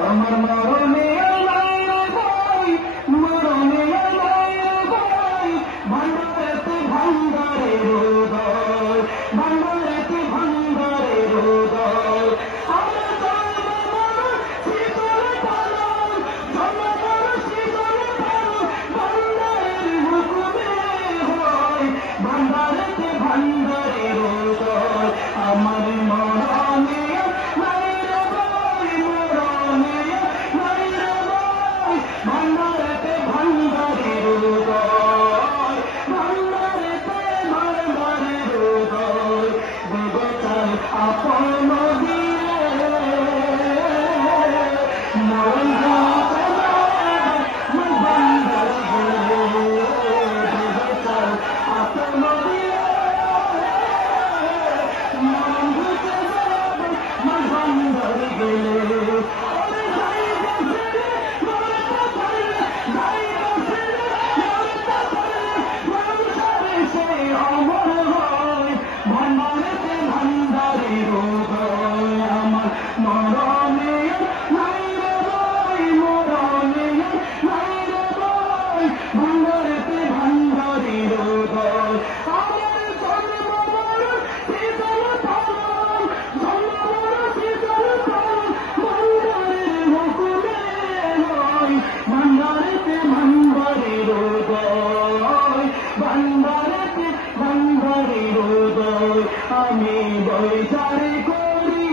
আমার মরণে ভাই মরণে ভাই ভান্ডারেতে ভান্ডারে হৃদয় ভান্ডারেতে ভান্ডারে হৃদয় আমার জন্ম শীতল পালন জন্ম শীতল পালন ভান্ডারের হুকুমে হয় ভান্ডারেতে ভান্ডারে হৃদয় আমার মরণে ভান্ডারেতে ভান্ডারে হৃদয় ভান্ডারেতে ভান্ডারে হৃদয় দেবতার আপন দিলে মরণ ভান্ডার দেবতার আপন দিলে মরণ ভান্ডার গেলে ভান্ডারেতে ভান্ডারে হৃদয় আমার মরণে নাই রে ভাই মরণে নাই রে ভাই ভান্ডারেতে ভান্ডারে হৃদয় আমার জন্ম মরণ শীতল পালন জন্ম মরণ শীতল পালন ভান্ডারের হুকুমে হয় ভান্ডারেতে ভান্ডারে হৃদয় ভান্ডারেতে ভান্ডারে হৃদয় আমি বৈচারিক